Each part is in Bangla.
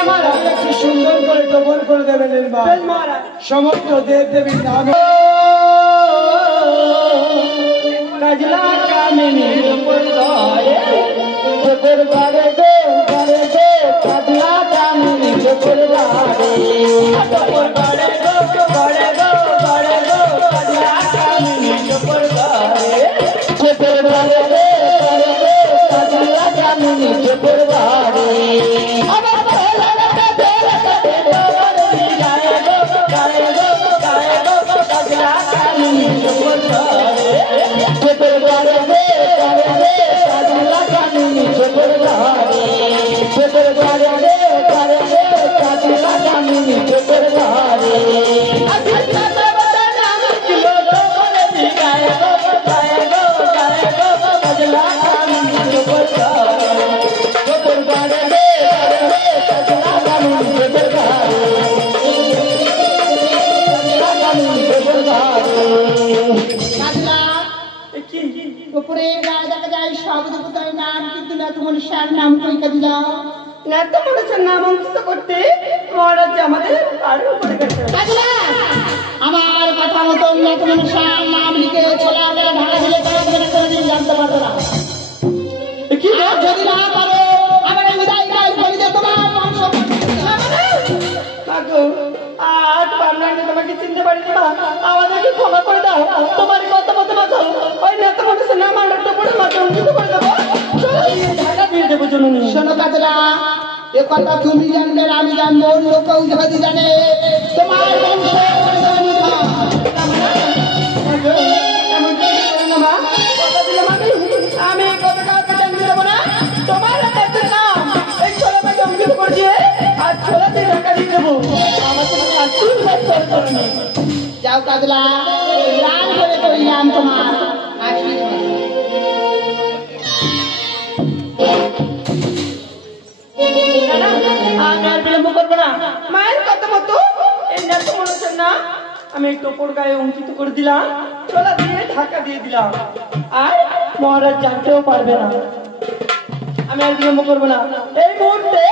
আমার একটু সুন্দর করে টোপর করে দেবেন সমস্ত দেব দেবীর নাম কাজলা কামিনী কাজলা কামিনী নাম কইকা দিলাম না তো মানুষের নাম অঙ্কিত করতে মহারাজ আমাদের আরো করে গেছে আমার কথা মতো উন্নত মানুষের নাম লিখে ছোলা ঢাকা দিলে কোনোদিন জানতে পারবে না যদি না পারো আমার বিদায় কাজ বলি দে তোমার বংশ আজ পারলাম তোমাকে চিনতে পারি না আমাদেরকে ক্ষমা করে দাও তোমার কথা মতো মাথা ওই নেতা মানুষের নাম আমরা তো পড়ে মাথা অঙ্কিত করে দেবো শোনো কাজলা এ কথা তুমি জানবে আমি জানবো লোকেও যদি জানে তোমার বংশ আমি কত কাউকে জানতে দেবো না তোমার নাম এই ছোলা পাখি অঙ্কিত করে দিয়ে আর ছোলা দিয়ে ঢাকা দিয়ে দেবো আমার যাও কাজলা লাল করে করিলাম তোমার মায়ের কথা মতো আমি টোপর গায়ে অঙ্কিত করে দিলাম ছোলা দিয়ে ঢাকা দিয়ে দিলাম আর মহারাজ জানতেও পারবে না আমি আর বিলম্ব করবো না এই মুহূর্তে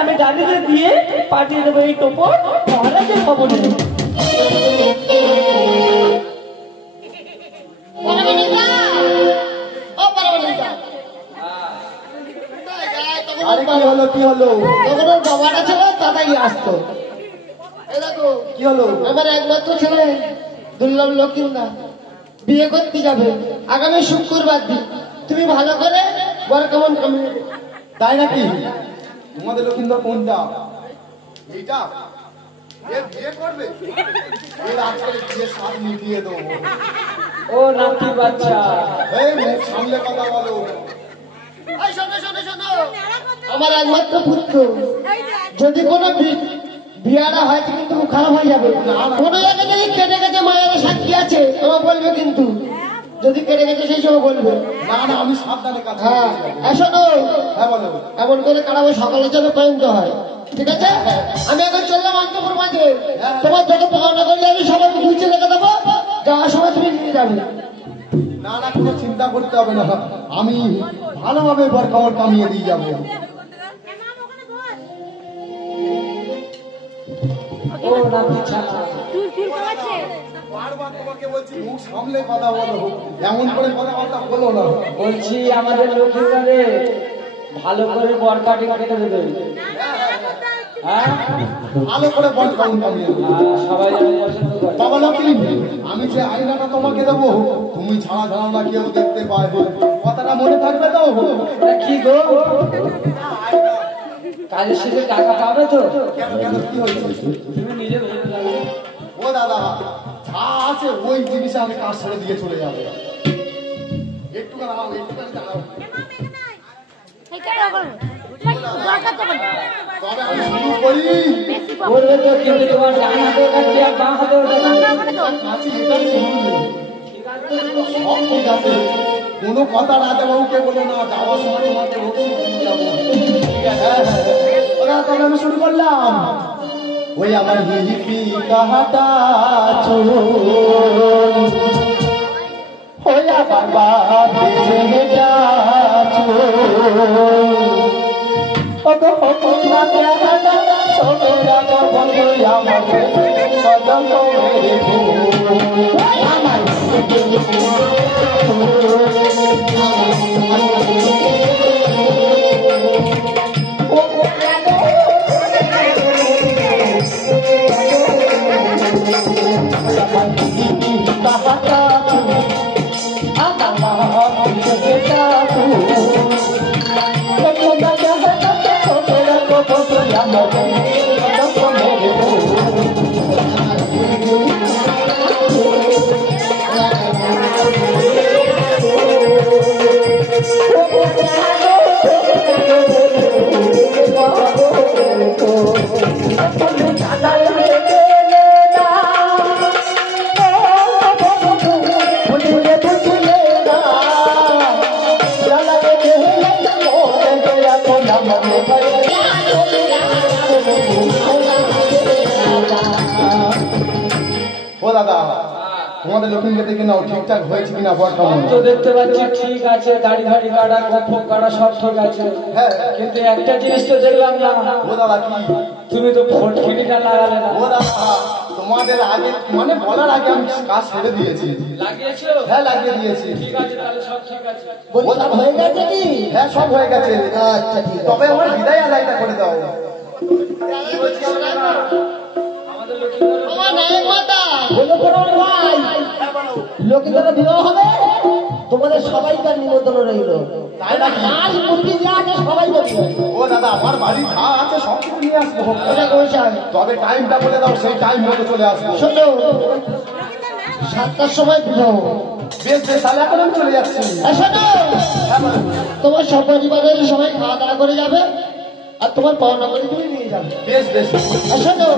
আমি গাড়িতে দিয়ে পাঠিয়ে দেবো এই টোপর মহারাজের খবরে কি হলো বাবাটা ছিল তাড়াতাড়ি আসতো কি হলো আমার একমাত্র ছেলে দুর্লভ লক্ষ্মীন্দা বিয়ে করতে যাবে আগামী শুক্রবার দিন তুমি ভালো করে বড় কেমন কামিয়ে তাই নাকি তোমাদের লক্ষ্মীন্দা কোনটা এইটা বিয়ে করবে এর আজকে বিয়ে সাথ মিটিয়ে দেবো ও নাতি বাচ্চা এই মুখ সামলে কথা বলো আমার একমাত্র পুত্র যদি কোনো বিয়ারা হয় কিন্তু খারাপ হয়ে যাবে কোনো জায়গায় কেটে গেছে মায়ের সাক্ষী আছে আমার বলবে কিন্তু যদি কেটে গেছে সেই সময় বলবে না না আমি সাবধানে কাজ হ্যাঁ শোনো এমন করে কাটাবো সকালের জন্য পর্যন্ত হয় ঠিক আছে আমি এখন চললাম অন্তপুর মাঝে তোমার যত পাওনা করলে আমি সবাই গুছিয়ে রেখে দেবো যাওয়ার সময় তুমি নিয়ে যাবে না না কোনো চিন্তা করতে হবে না আমি ভালোভাবে বর খবর কামিয়ে দিয়ে যাবো বারবার তোমাকে বলছি মুখ সামলে কথা বলো এমন করে কথাবার্তা বলো না বলছি আমাদের লোকের ভালো করে বর কাটিং কেটে দেবে ভালো করে বর কাটিং কামিয়ে সবাই বাবা লক্ষ্মী আমি যে আয়নাটা তোমাকে দেবো তুমি ছাড়া ধারণা কেউ দেখতে পাবে কথাটা মনে থাকবে তো কি গো কাজের শেষে টাকা পাবে তো কেন কেন কি হয়েছে তুমি নিজে ও দাদা যা আছে ওই জিনিস আমি কাজ ছেড়ে দিয়ে চলে যাবো একটু দাঁড়াও তবে আমি শুরু করি করবে তো কিন্তু তোমার ডান হাতে কাটবে আর বাঁ হাতে ঠিক আছে কোনো কথা রাজা বাবুকে বলো না যাওয়ার সময় তোমাকে যাবো তবে আমি শুরু করলাম ওই আমার হিপি কাহাটা চুল ওই আমার বাবা তোমাদের লক্ষ্মীকে দেখে নাও ঠিকঠাক হয়েছে কিনা বর্তমান তো দেখতে পাচ্ছি ঠিক আছে, দাড়ি ধাড়ি কাটা কফক কাটা সব ঠিক আছে। হ্যাঁ, কিন্তু একটা জিনিস তো দেখলাম না। ও দাদা কি তুমি তো ফটকিটা লাগালে না। ও দাদা তোমাদের আগে মানে বলার আগে আমি কাজ ছেড়ে দিয়েছি। লাগিয়েছো? হ্যাঁ, লাগিয়ে দিয়েছি। ঠিক আছে, তাহলে সব ঠিক আছে। হয়ে গেছে কি? হ্যাঁ, সব হয়ে গেছে। আচ্ছা ঠিক আছে। তবে আমার বিদায় আদায়টা করে দাও। আমাদের লক্ষ্মী আমার নায়ক মাতা বলে পড়ো ভাই, লক্ষ্মীদের বিবাহ হবে, তোমাদের সবাইকার নিমন্ত্রণ রইল। মাছ মুরগি যা আছে সবাই বলবে। ও দাদা আমার বাড়ি যা আছে সব কিছু নিয়ে আসবো। ওটা কইছে তবে টাইমটা বলে দাও, সেই টাইম মতো চলে আসবো। শোনো, 7টার সময় বিবাহ। বেশ বেশ, তাহলে এখন আমি চলে যাচ্ছি। শোনো, তোমার সপরিবারের সবাই খাওয়া দাওয়া করে যাবে, আর তোমার পাওনা করে তুমি নিয়ে যাবে। বেশ বেশ। শোনো,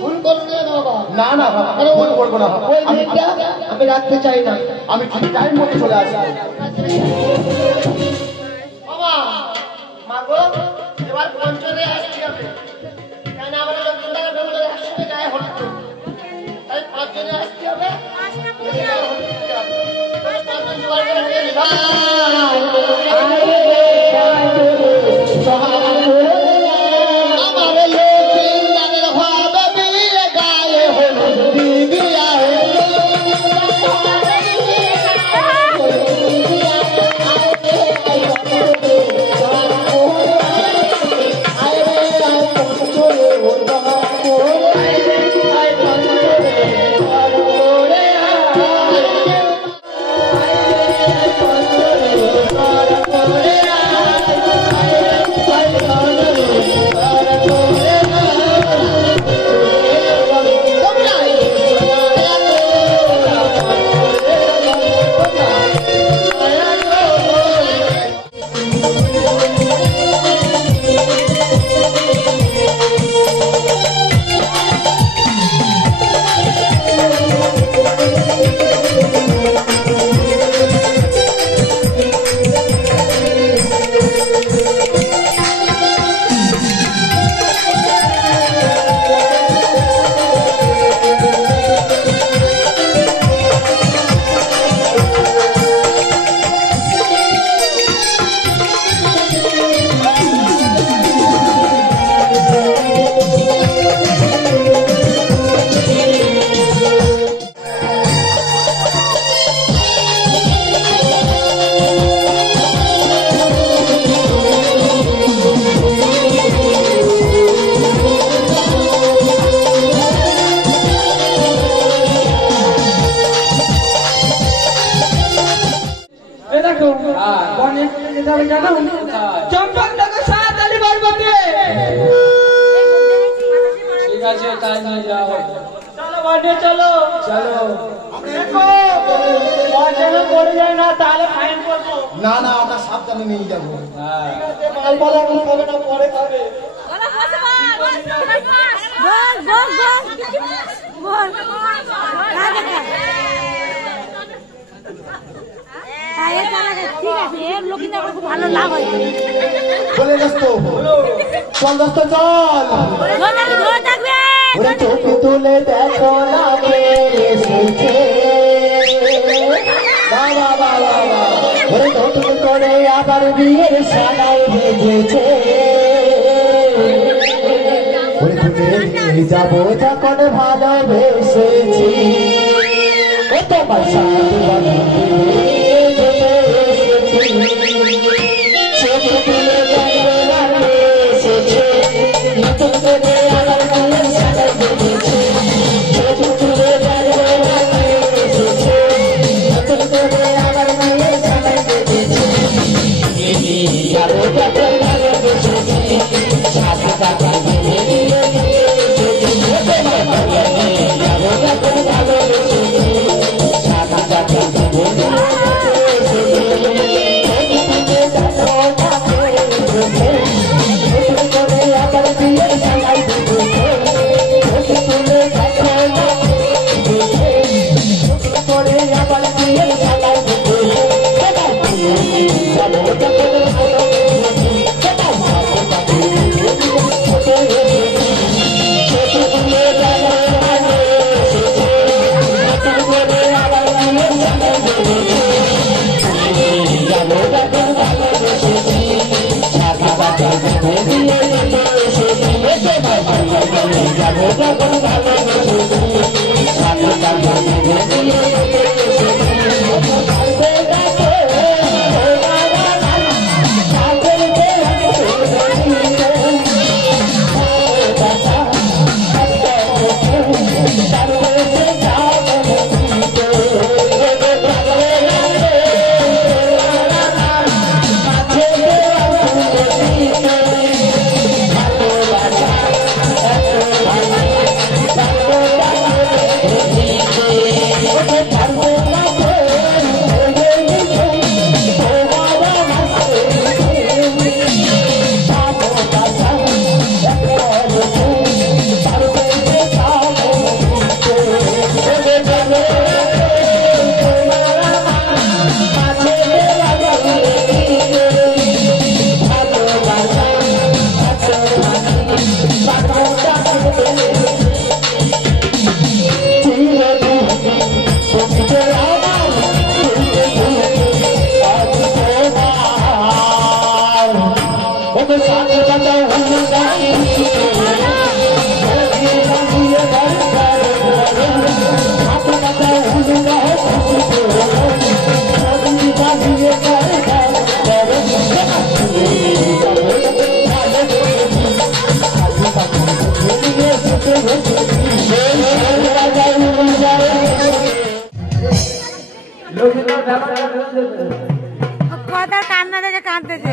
ভুল করবে না বাবা। না না বাবা, ভুল করবো না। ওই দিনটা আমি রাখতে চাই না। আমি ঠিক টাইম মতো চলে আসবো। বাবা মাগো, এবার পঞ্চরে আসতে হবে, কেন আমরা লোকজনরা বেরোলে একসঙ্গে গায়ে হলুদ করবো, তাই পঞ্চরে আসতে হবে। না না, আমরা সাবধানে নিয়ে যাবো। মালপালা এখন খাবে না, পরে খাবে। ভালো লাভ হয়। বলে দোস্ত, চল দোস্ত চল। চোখ তুলে দেখো না কে এসেছে, বাবা বাবা নতুন করে আবার বিয়ের সানাই বেজেছে। ভুলে যাবো যখন ভালোবেসেছি ও তোমার সাথে কথার কান্না দেখে কাঁদতেছে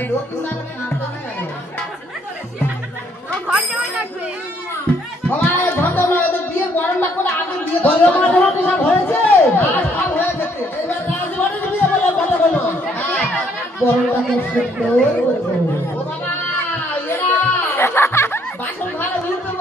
বাসন ভালো